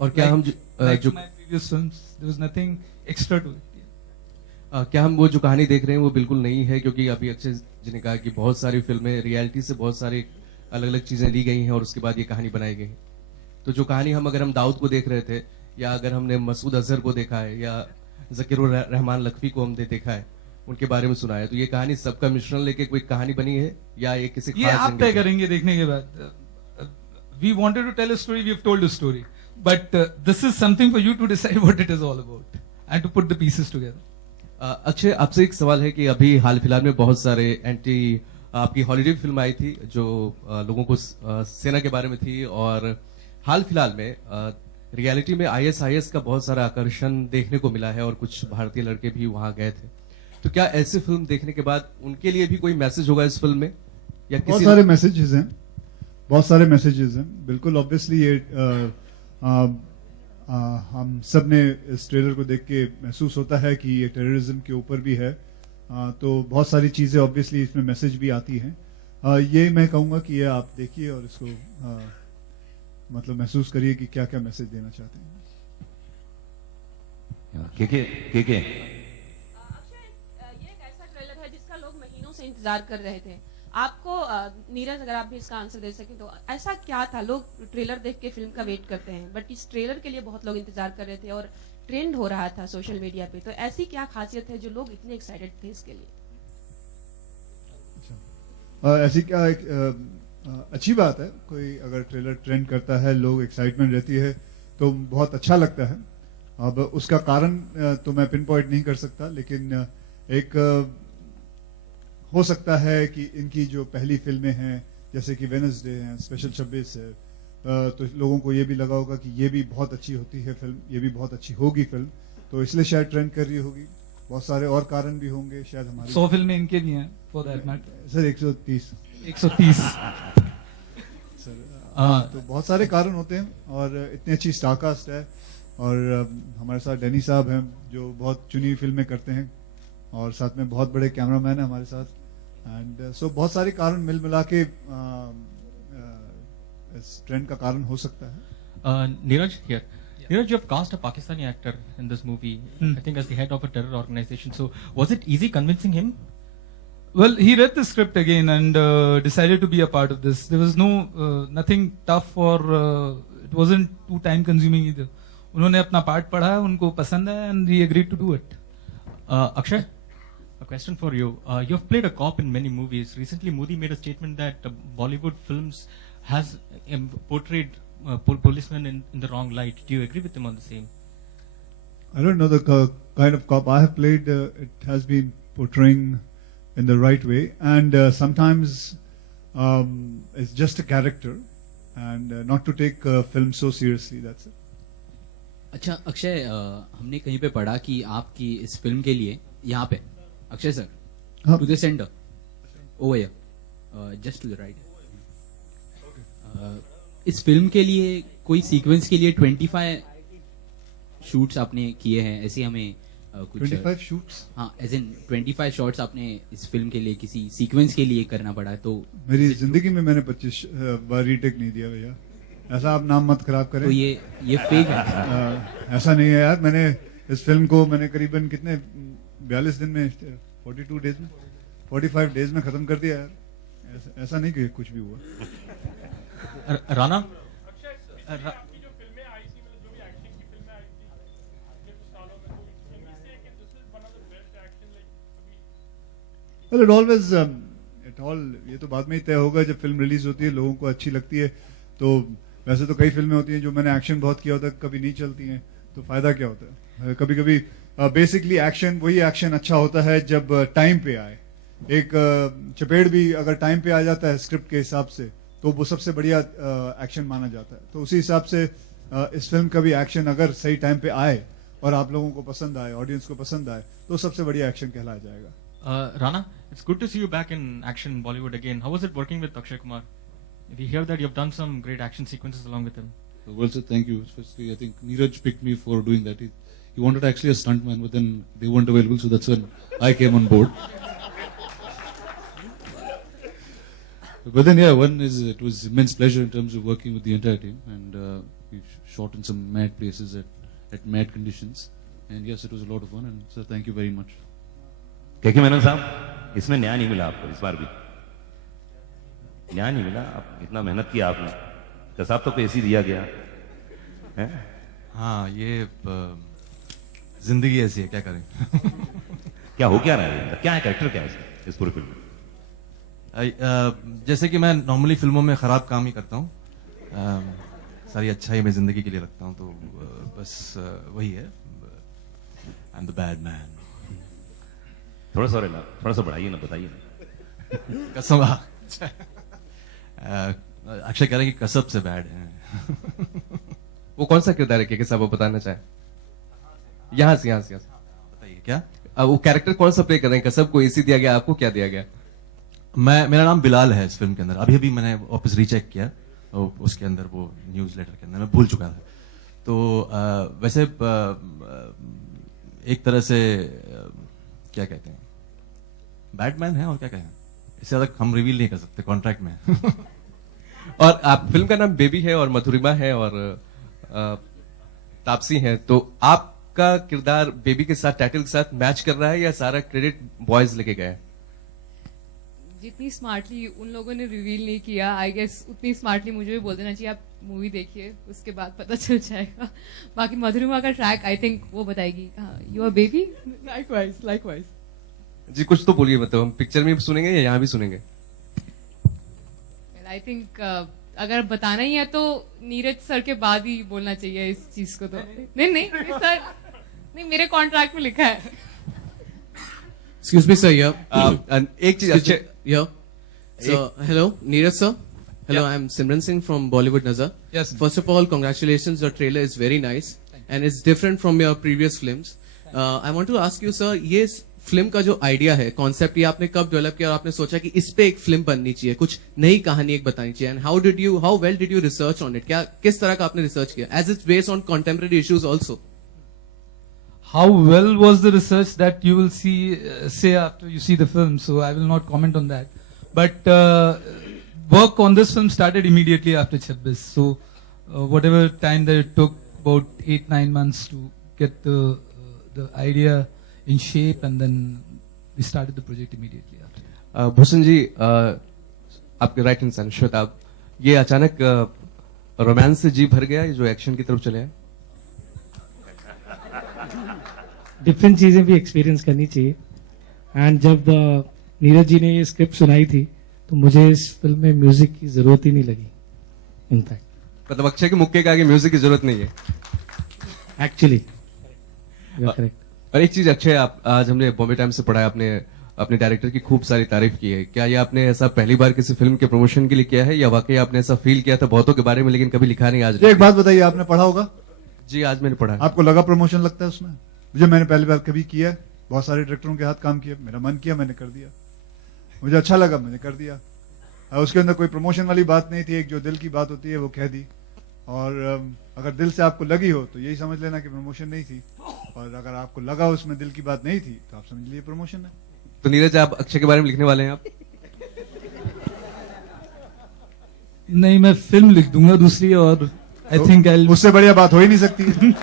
और क्या हम जो my previous films, there was nothing extra to it. क्या हम वो जो कहानी देख रहे हैं वो बिल्कुल नहीं है, क्योंकि अभी अक्षय जी ने कहा कि बहुत सारी फिल्में रियलिटी से बहुत सारी अलग अलग चीजें ली गई हैं और उसके बाद ये कहानी बनाई गई है। तो जो कहानी अगर हम दाऊद को देख रहे थे, या अगर हमने मसूद अजहर को देखा है, या जकीरुर रहमान लखवी को हमने देखा है, उनके बारे में सुना है, तो ये कहानी सबका मिश्रण लेके कोई कहानी बनी है या ये किसी ये आप तय करेंगे देखने के बाद. We wanted to tell a story, we have told a story, but this is something for you to decide what it is all about and to put the pieces together. Akshay, आपसे एक सवाल है कि अभी हाल फिलहाल में बहुत सारे एंटी आपकी हॉलीवुड फिल्म आई थी जो लोगों को सेना के बारे में थी, और हाल फिलहाल में रियलिटी में आईएसआईएस का बहुत सारा आकर्षण देखने को मिला है और कुछ भारतीय लड़के भी वहां गए थे। तो क्या ऐसी फिल्म देखने के बाद उनके लिए भी कोई मैसेज होगा इस फिल्म में, या बहुत सारे मैसेजेस हैं, बहुत सारे मैसेजेस हैं। बिल्कुल ऑब्वियसली ये हम सब ने इस ट्रेलर को देख के महसूस होता है कि ये टेररिज्म के ऊपर भी है, तो बहुत सारी चीजें ऑब्वियसली इसमें मैसेज भी आती हैं। ये मैं कहूँगा कि ये आप देखिए और इसको मतलब महसूस करिए कि क्या क्या मैसेज देना चाहते हैं। के अक्षय, ये एक ऐसा ट्रेलर है जिसका लोग महीनों से इंतजार कर रहे थे। आपको नीरज, अगर आप भी इसका आंसर दे सकें तो ऐसा क्या था? लोग ट्रेलर देख के फिल्म का वेट करते हैं, बट इस ट्रेलर के लिए बहुत लोग इंतजार कर रहे थे और ट्रेंड हो रहा था सोशल मीडिया पे, तो ऐसी क्या खासियत है जो लोग इतने एक्साइटेड थे इसके लिए? ऐसी क्या अच्छी बात है, कोई अगर ट्रेलर ट्रेंड करता है, लोग एक्साइटमेंट रहती है तो बहुत अच्छा लगता है। अब उसका कारण तो मैं पिन पॉइंट नहीं कर सकता, लेकिन एक हो सकता है कि इनकी जो पहली फिल्में हैं जैसे कि वेडनेसडे है, स्पेशल 26 है, तो लोगों को ये भी लगा होगा कि ये भी बहुत अच्छी होती है फिल्म, ये भी बहुत अच्छी होगी फिल्म, तो इसलिए शायद ट्रेंड कर रही होगी। बहुत सारे और कारण भी होंगे शायद। हमारी 100 फिल्में इनके भी हैं for that matter. Sir 130 sir, तो बहुत सारे कारण होते हैं, और इतनी अच्छी स्टारकास्ट है, और हमारे साथ डैनी साहब हैं जो बहुत चुनी हुई फिल्में करते हैं, और साथ में बहुत बड़े कैमरामैन हैं हमारे साथ, एंड सो बहुत सारे कारण मिल मिला के इस ट्रेंड का कारण हो सकता है। Neeraj here. Neeraj, you have cast a Pakistani actor in this movie, I think as the head of a terror organization. So was it easy convincing him? Well, he read the script again and decided to be a part of this. There was nothing tough, or it wasn't too time consuming either. उन्होंने अपना part पढ़ा, उनको पसंद है, and he agreed to do it. Akshay, a question for you. You have played a cop in many movies. Recently, Modi made a statement that Bollywood films has portrayed policemen in the wrong light. Do you agree with him on the same? I don't know the kind of cop I have played. It has been portraying in the right way, and sometimes it's just a character, and not to take film so seriously. That's it. अच्छा अक्षय, हमने कहीं पे पढ़ा कि आपकी इस film के लिए यहाँ पे Akshay sir, to the centre over here, just to the right, इस फिल्म के लिए कोई सीक्वेंस के लिए 25 शूट्स आपने किए हैं, ऐसे हमें कुछ 25 शूट्स, हाँ, एज इन 25 शॉट्स आपने इस फिल्म के लिए किसी सीक्वेंस के लिए करना पड़ा है। तो मेरी जिंदगी में मैंने 25 बार रीटेक नहीं दिया भैया, ऐसा आप नाम मत खराब करें। तो ये फेक है? ऐसा नहीं है यार, मैंने इस फिल्म को करीबन कितने 42 दिन में, 42 डेज में, 45 डेज में खत्म कर दिया यार। ऐसा नहीं कि कुछ भी हुआ। राणा, Well, it always, ये तो बाद में ही तय होगा जब फिल्म रिलीज होती है, लोगों को अच्छी लगती है। तो वैसे तो कई फिल्में होती हैं जो मैंने एक्शन बहुत किया होता है, कभी नहीं चलती हैं, तो फायदा क्या होता है? कभी कभी बेसिकली एक्शन, वही एक्शन अच्छा होता है जब टाइम पे आए। एक चपेट भी अगर टाइम पे आ जाता है स्क्रिप्ट के हिसाब से, तो वो सबसे बढ़िया एक्शन माना जाता है। तो उसी हिसाब से इस फिल्म का भी एक्शन अगर सही टाइम पे आए और आप लोगों को पसंद आए, ऑडियंस को पसंद आए, तो सबसे बढ़िया एक्शन कहलाया जाएगा। Rana, it's good to see you back in action in Bollywood again. How was it working with Akshay Kumar? We hear that you've done some great action sequences along with him. Well, sir, thank you. Firstly, I think Neeraj picked me for doing that. He wanted actually a stuntman, but then they weren't available, so that's when I came on board. But then, yeah, it was immense pleasure in terms of working with the entire team, and We shot in some mad places at mad conditions, and yes, it was a lot of fun. And sir, thank you very much. के मेनन साहब, इसमें न्याय नहीं मिला आपको इस बार भी, न्याय नहीं मिला। आप इतना मेहनत किया आपने, कसाब तो पैसे दिया गया है। हाँ, ये जिंदगी ऐसी है, क्या करें। क्या हो क्या रहा है, क्या है कैरेक्टर, क्या है इस पूरी फिल्म में? जैसे कि मैं नॉर्मली फिल्मों में खराब काम ही करता हूँ, सारी अच्छाई मैं जिंदगी के लिए रखता हूँ, तो बस वही है, I am the bad man. थोड़ा सा बढ़ाइए ना, बताइए ना। कसम, अक्षय कह रहे हैं कि कसब से बैड है। वो कौन सा किरदार है कि साहब वो बताना चाहे? यहाँ से बताइए क्या। वो कैरेक्टर कौन सा प्ले कर रहे हैं? कसब को एसी दिया गया, आपको क्या दिया गया? मेरा नाम बिलाल है इस फिल्म के अंदर। अभी मैंने वापस रीचेक किया, उसके अंदर वो न्यूज लेटर के अंदर मैं भूल चुका था। तो वैसे एक तरह से क्या कहते हैं, बैटमैन है, और क्या कहें, इससे ज्यादा हम रिवील नहीं कर सकते कॉन्ट्रैक्ट में। और आप फिल्म का नाम बेबी है और मधुरिमा है और तापसी है, तो आपका किरदार बेबी के साथ, टाइटल के साथ मैच कर रहा है या सारा क्रेडिट बॉयज लेके गए? जितनी स्मार्टली उन लोगों ने रिवील नहीं किया, आई गेस उतनी स्मार्टली मुझे भी बोल देना चाहिए। आप मूवी देखिए, उसके बाद पता चल जाएगा। बाकी मधुरिमा का ट्रैक आई थिंक वो बताएगी। You are baby, likewise. जी कुछ तो बोलिए, मतलब हम पिक्चर में भी सुनेंगे या यहाँ भी सुनेंगे? आई थिंक अगर बताना ही है तो नीरज सर के बाद ही बोलना चाहिए इस चीज को। तो नहीं सर, नहीं, मेरे कॉन्ट्रैक्ट में लिखा है। Excuse me, sir. Yeah. एक चीज अच्छे, Yeah. So, hello, Neeraj sir. Hello, I'm Simran Singh from Bollywood Nazar. Yes. First of all, congratulations. Your trailer is very nice and it's different from your previous films. I want to ask you, sir, ये film का जो idea है, concept, ये आपने कब develop किया और आपने सोचा कि इस पे एक फिल्म बननी चाहिए, कुछ नई कहानी एक बतानी चाहिए? And how well did you research on it? क्या किस तरह का आपने रिसर्च किया, as it's based on contemporary issues also? How well was the research that you will say after you see the film? So I will not comment on that. But work on this film started immediately after 26. So whatever time that it took, about 8-9 months to get the idea in shape, and then we started the project immediately after. Bhushan ji, आपके right इंसान श्वेताब, ये अचानक romance से जी भर गया, ये जो action की तरफ चले हैं? डिफरेंट चीजें भी एक्सपीरियंस करनी चाहिए। एंड जब नीरज जी ने ये स्क्रिप्ट सुनाई थी तो मुझे इस फिल्म में म्यूजिक की जरूरत ही नहीं लगी। इनफैक्ट मतलब अक्षय के मुक्के के आगे म्यूजिक की जरूरत नहीं है एक्चुअली। करेक्ट। और एक चीज अक्षय, आप आज हमने बॉम्बे टाइम्स से पढ़ा है, आपने अपने डायरेक्टर की खूब सारी तारीफ की है। क्या ये आपने ऐसा पहली बार किसी फिल्म के प्रमोशन के लिए किया है या वाकई आपने ऐसा फील किया था बहुतों के बारे में लेकिन कभी लिखा नहीं? आज एक बात बताइए, आपने पढ़ा होगा? जी आज मैंने पढ़ा। आपको लगा प्रमोशन लगता है उसमें? मुझे, मैंने पहली बार कभी किया है, बहुत सारे डायरेक्टरों के हाथ काम किया, मेरा मन किया मैंने कर दिया, मुझे अच्छा लगा मैंने कर दिया। उसके अंदर कोई प्रमोशन वाली बात नहीं थी, एक जो दिल की बात होती है वो कह दी। और अगर दिल से आपको लगी हो तो यही समझ लेना कि प्रमोशन नहीं थी, और अगर आपको लगा उसमें दिल की बात नहीं थी तो आप समझ लीजिए प्रमोशन है। तो नीरज, आप अक्षय के बारे में लिखने वाले हैं? आप नहीं, मैं फिल्म लिख दूंगा दूसरी, और आई थिंक उससे बढ़िया बात हो ही नहीं सकती।